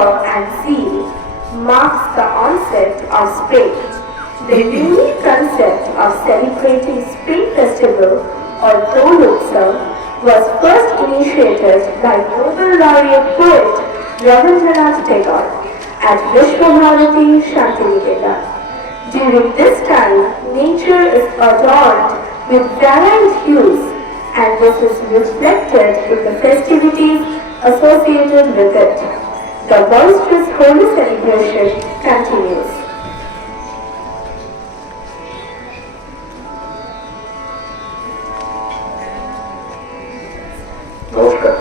fervor and zeal marks the onset of spring. The unique concept of celebrating Spring Festival or Dol Utsav was first initiated by Nobel laureate poet Rabindranath Tagore at Vishwabharati Shantiniketan. During this time, nature is adorned with varied hues, and this is reflected in the festivities associated with it. The boisterous holy celebration continues. নমস্কার।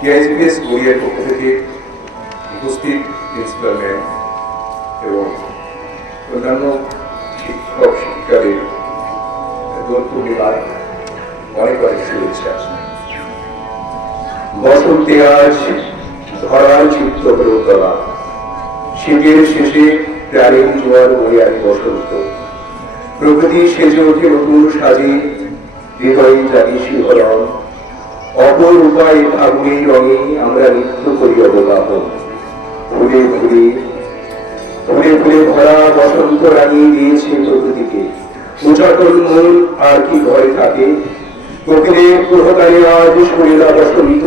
টিআইজিপিএস গড়িয়ার পক্ষ থেকে উপস্থিত principal ma'am এবং অন্যান্য শিক্ষক শিক্ষিকাদের দোল পূর্ণিমার অনেক অনেক শুভেচ্ছা। বসন্তে আজ ধরার চিত্ত হল গলা, শীতের শেষে প্রাণীর জোয়ার বয়ে আনে বসন্ত। প্রকৃতি সেজে ওঠে নতুন সাজে, হৃদয়ে জাগি শিহরণ। অপর উপায় ফাগুনের রঙে আমরা নৃত্য করি অবগাহন। ফুলে ফুলে ফুলে ফুলে ভরা বসন্ত রাঙিয়ে দিয়েছে প্রকৃতিকে। উচাটন মন আর কি ঘরে থাকে, কোকিলের প্রহতারে আজ শরীরা বসন্ত।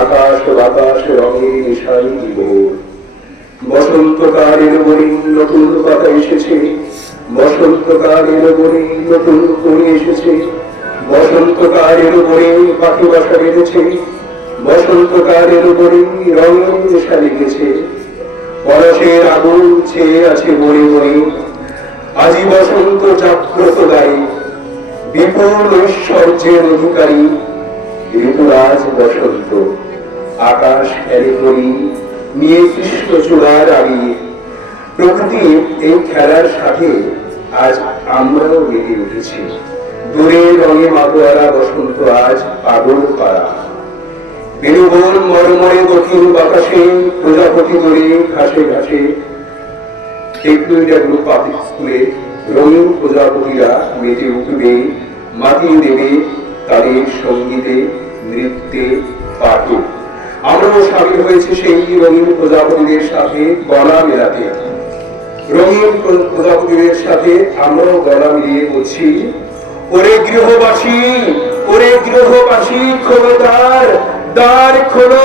আকাশ বাতাস রঙের নেশাই দিব। বসন্তকালের বনে নতুন পাতা এসেছে, বসন্তকালের বনে নতুন ফুল এসেছে। বসন্তকালের বনে পাখি বাসা বেঁধেছে, বসন্তকালের বনে রঙের নেশা লেগেছে। পরশের আগুন ছেয়ে আছে বনে বনে, আজি বসন্ত জাগ্রত গায়ে। বিপুল ঐশ্বর্যের অধিকারী ঋতুরাজ বসন্ত। আকাশ খেলে করি নিয়ে কৃষ্ণচূড়ার আবির। প্রকৃতির এই খেলার সাথে আজ আমরাও মেতে উঠেছি। দূরের রঙে মাতোয়ারা বসন্ত আজ পাগল পাড়া। বেণুবন মরমরে দক্ষিণ বাতাসে, প্রজাপতি দরে ঘাসে ঘাসে। টেকনোইডা পাবলিক স্কুলে রঙিন প্রজাপতিরা মেতে উঠবে, মাতিয়ে দেবে তাদের সঙ্গীতে, নৃত্যে, পাঠে। আমরাও সামিল হয়েছে সেই রঙিন প্রজাপতিদের সাথে গলা মেলাতে। রঙিন প্রজাপতিদের সাথে আমরাও গলা মিলিয়ে বলছি, ওরে গৃহবাসী, ওরে গৃহবাসী, খোলো দ্বার, দ্বার খোলো।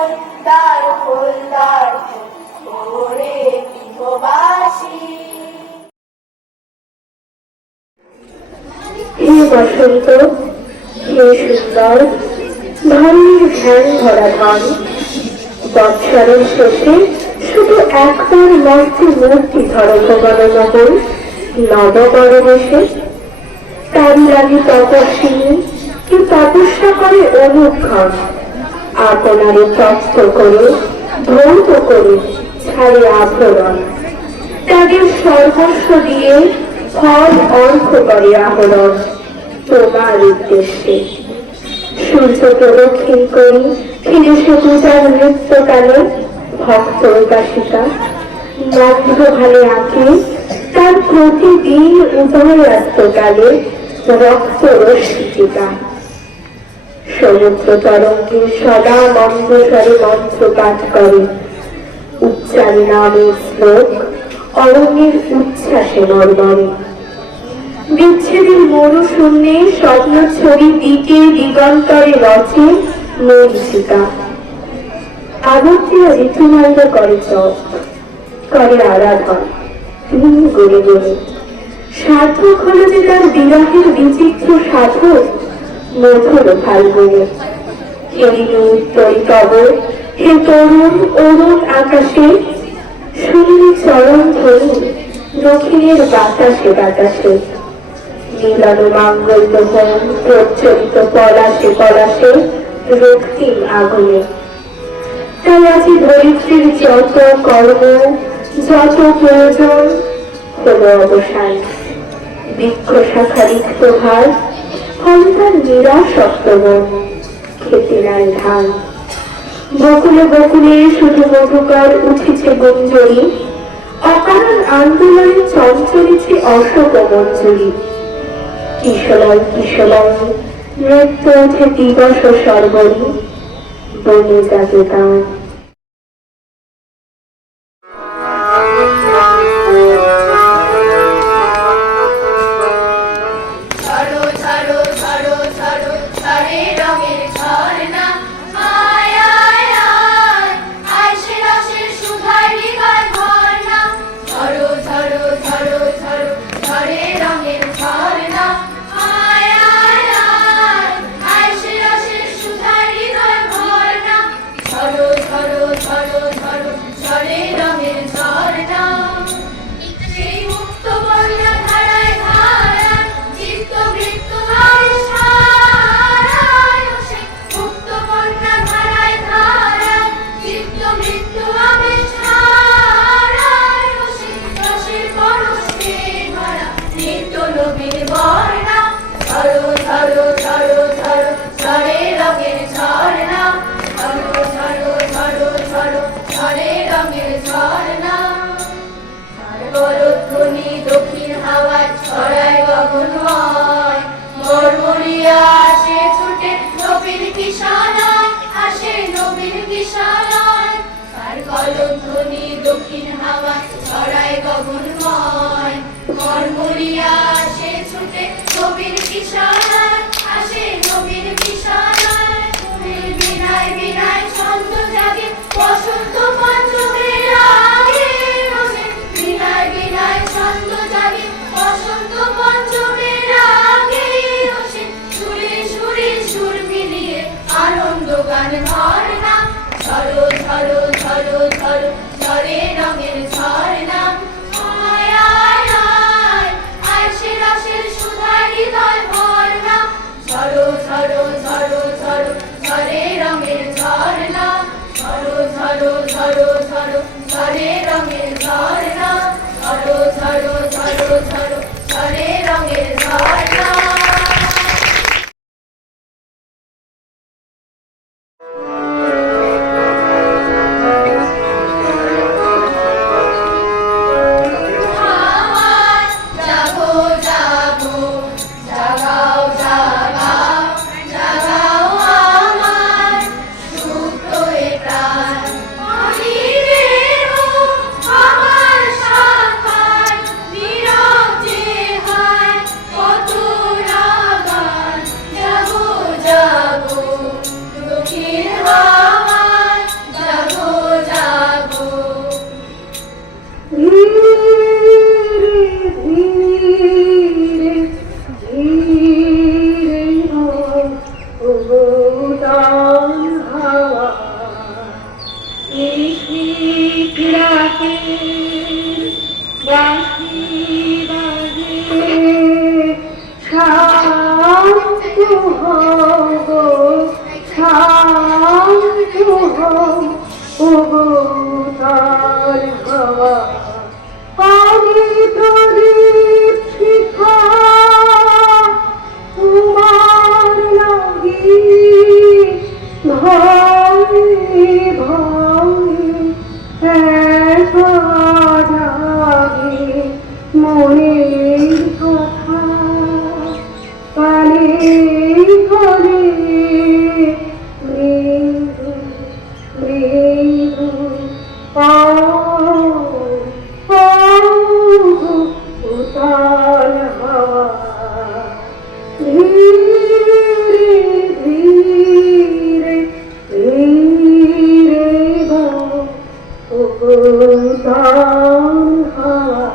মন তার খোলদার করে গৃহবাসী। হে বসন্ত, হে সুন্দর, ধরনের ধ্যান ভরা ধন, বৎসরের শেষে শুধু একবার মর্তে মূর্তি ধরো ভগবান নবগণবেশে। তারই লাগে তপস্বিনী কি তপস্যা করে অনুক্ষণ, আপনারে তপ্ত করে ধৌত করে ছাড়ে আভরণ। তাদের সর্বস্ব দিয়ে ফল অর্থ করে আহরণ তোমার উদ্দেশ্যে। সূর্যকে দক্ষিণ করি ফিরে সে পূজার নৃত্যকালে ভক্ত উপাসিকা নগ্ন ভালে আঁকে তার প্রতিদিন উদয়াস্তকালে রক্ত রশ্মিকা। সমুদ্র তরঙ্গে সদা মন্দ্রস্বরে মন্ত্র পাঠ করে, উচ্চারী নামের শ্লোক অরণ্যের উচ্ছ্বাসে মর্মরে। বিচ্ছেদের মরু শূন্যে স্বপ্ন ছবি দিকে দিগন্তরে রচে মরিচিকা। আবর্তীয় ঋতুমন্দ করে চপ, করে আরাধন দিন গড়ে গড়ে। সার্থক হল যে তার বিরহের বিচিত্র সাধক মধুর ফাল্গুনে। হেরিণী উত্তরী তব হে তরুণ অরুণ আকাশে, শুনিনি চরণ ধ্বনি দক্ষিণের বাতাসে বাতাসে। মিলন মাঙ্গল্য হোম প্রচলিত পলাশে পলাশে রক্তিম আগুনে। তাই আছে ধরিত্রীর যত কর্ম যত প্রয়োজন হল অবসান। বৃক্ষ শাখা রিক্ত ভার ফলে তার নিরাসক্ত মন, খেতে নাই ধান। বকুলে বকুলে শুধু মধুকর উঠেছে গুঞ্জরি, অকারণ আন্দোলনে চঞ্চলেছে অশোক মঞ্জুরি। কিশলয় কিশলয় নৃত্য ওঠে দিবস সর্বরি, বনে যাবে গান। দক্ষিণ হাওয়ায় ছড়ায় গগনময়, মরমরিয়া আসে ছুটে নবীন কিশলয়, আসে নবীন কিশলয়। তার কলধ্বনি দক্ষিণ হাওয়ায় ছড়ায় গগনময়, মরমরিয়া আসে ছুটে নবীন কিশলয়, আসে নবীন কিশলয়। বিনায় বিনায় ছন্দ জাগে বসন্ত পঞ্চমের আগে, বিনায় বিনায় ছন্দ জাগে বসন্ত পঞ্চমের আগে। সুরে সুরে সুর মিলিয়ে আনন্দ গান ঝরনা, ঝরো ঝরো ঝরো ঝরো ঝরে রঙের ঝরনা। আয় আয় আয় আয় সে রসের সুধা হৃদয় ভরনা, ঝরো ঝরো ঝরো ঝরো ঝরে রঙের ঝরনা, ঝরো ঝরো ঝরো ঝরো ঝরে রঙের ঝরনা, ঝরো ঝরো ঝরো ঝরো ঝরে রঙের ঝরনা। কত বাজে বাঁশি বাজে শান্ত হব শান্ত হব তার হাওয়া আমি প্রদীপ শিখা তোমার লাগি ভয়ে ভয়ে একা জাগে মনের কথা কানে কানে মৃদু মৃদু উতাল হাওয়া ধীরে ধীরে ধীরে উতাল হাওয়া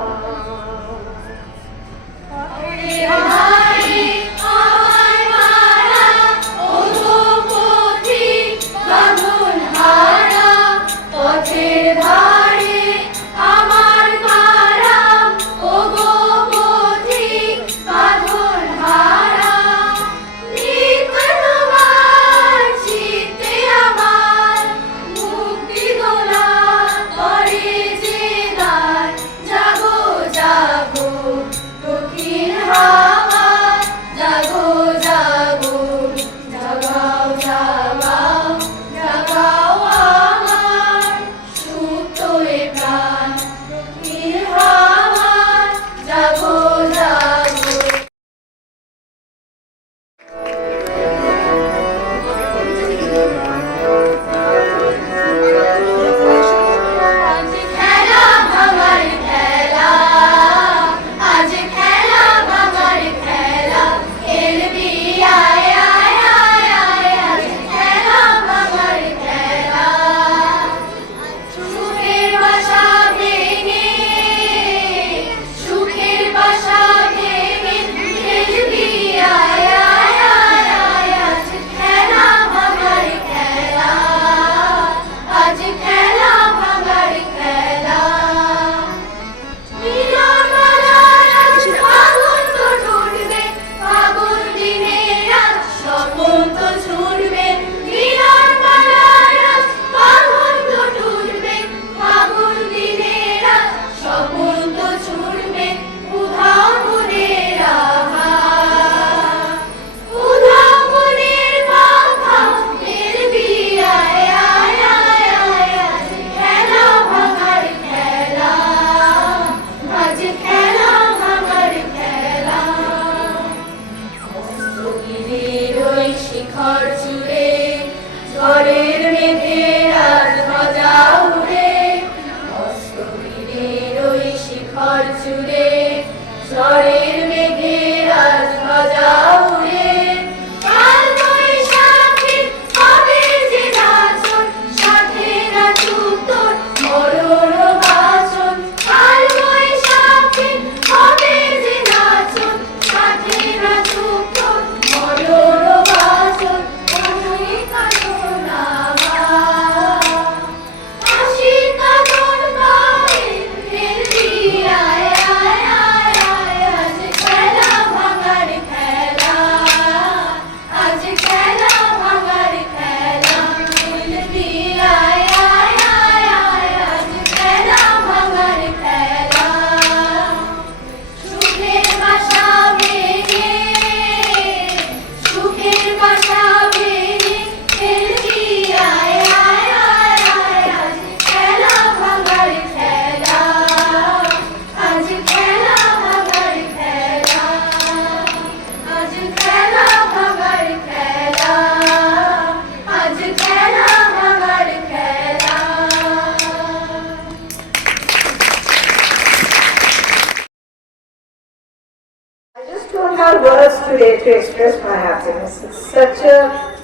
words today to express my happiness. It's such a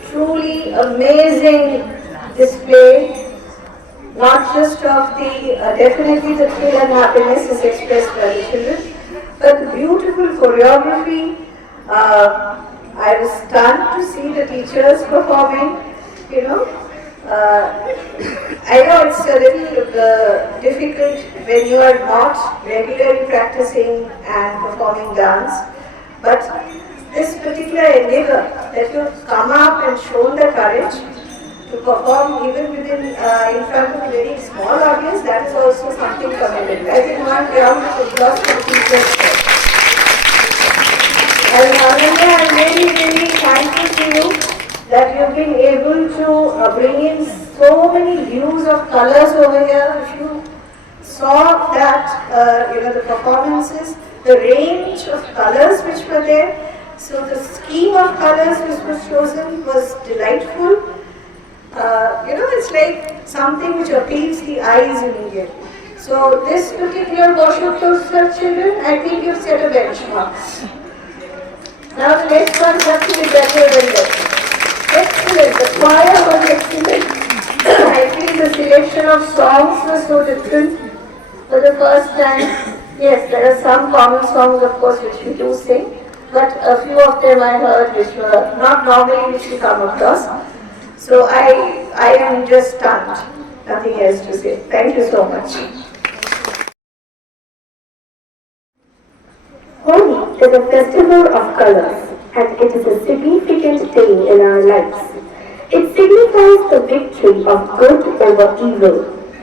truly amazing display, not just of the, definitely the thrill and happiness is expressed by the children, but the beautiful choreography. I was stunned to see the teachers performing, I know it's a little difficult when you are not regularly practicing and performing dance, but this particular endeavor that you've come up and shown the courage to perform even within in front of a very small audience, that is also something commendable. I think one round of applause for the teachers. And Ananya, I'm really thankful to you that you've been able to bring in so many hues of colors over here. If you saw that, the performances, the range of colors which were there, so the scheme of colors which was chosen was delightful. It's like something which appeals the eyes immediately. So this particular Boshutosar children, I think you've set a benchmark. Now the next one has to be better than that. Excellent, the choir was excellent. I feel the selection of songs was so different. For the first time, yes, there are some common songs of course which we do sing, but a few of them I heard which were not normally which we come across. So I am just stunned. Nothing else to say. Thank you so much. Holi is a festival of colors, and it is a significant day in our lives. It signifies the victory of good over evil,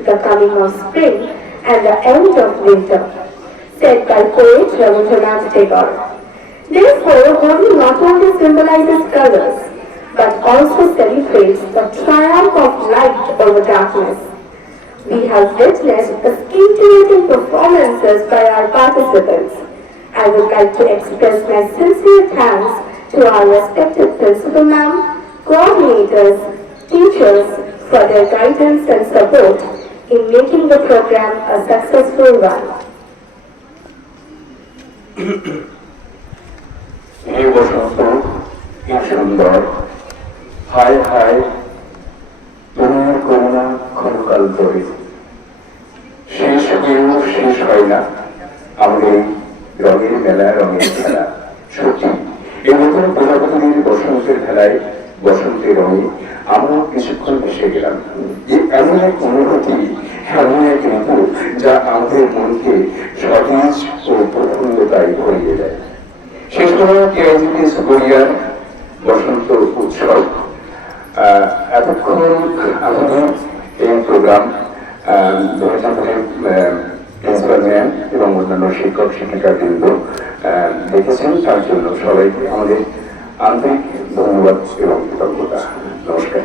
the coming of spring and the end of winter, said by poet Rabindranath Tagore. Therefore, Holi not only symbolizes colors, but also celebrates the triumph of light over darkness. We have witnessed the scintillating performances by our participants. I would like to express my sincere thanks to our respected principal ma'am, coordinators, teachers for their guidance and support in making the program a successful one. হায় হায় তোমার করুণা ক্ষণকাল ধরে শেষ হয়েও শেষ হয় না আমাদের রঙের মেলা রঙের খেলা। সত্যি এই নতুন প্রজাপতির বসন্তের খেলায় বসন্তের রঙে আমরা কিছুক্ষণ ভেসে গেলাম। এমন এক অনুভূতি, এমন এক ঋতু যা আমাদের মনকে সতেজ ও প্রফুল্লতায় ভরিয়ে দেয়। শেষ হলো কেআইজিপিএস গড়িয়ার বসন্ত উৎসব। এতক্ষণ আমাদের এই প্রোগ্রাম প্রিন্সিপাল ম্যাম এবং অন্যান্য শিক্ষক শিক্ষিকাবৃন্দ দেখেছেন, তার জন্য সবাইকে আমাদের আন্তরিক ধন্যবাদ এবং কৃতজ্ঞতা। নমস্কার।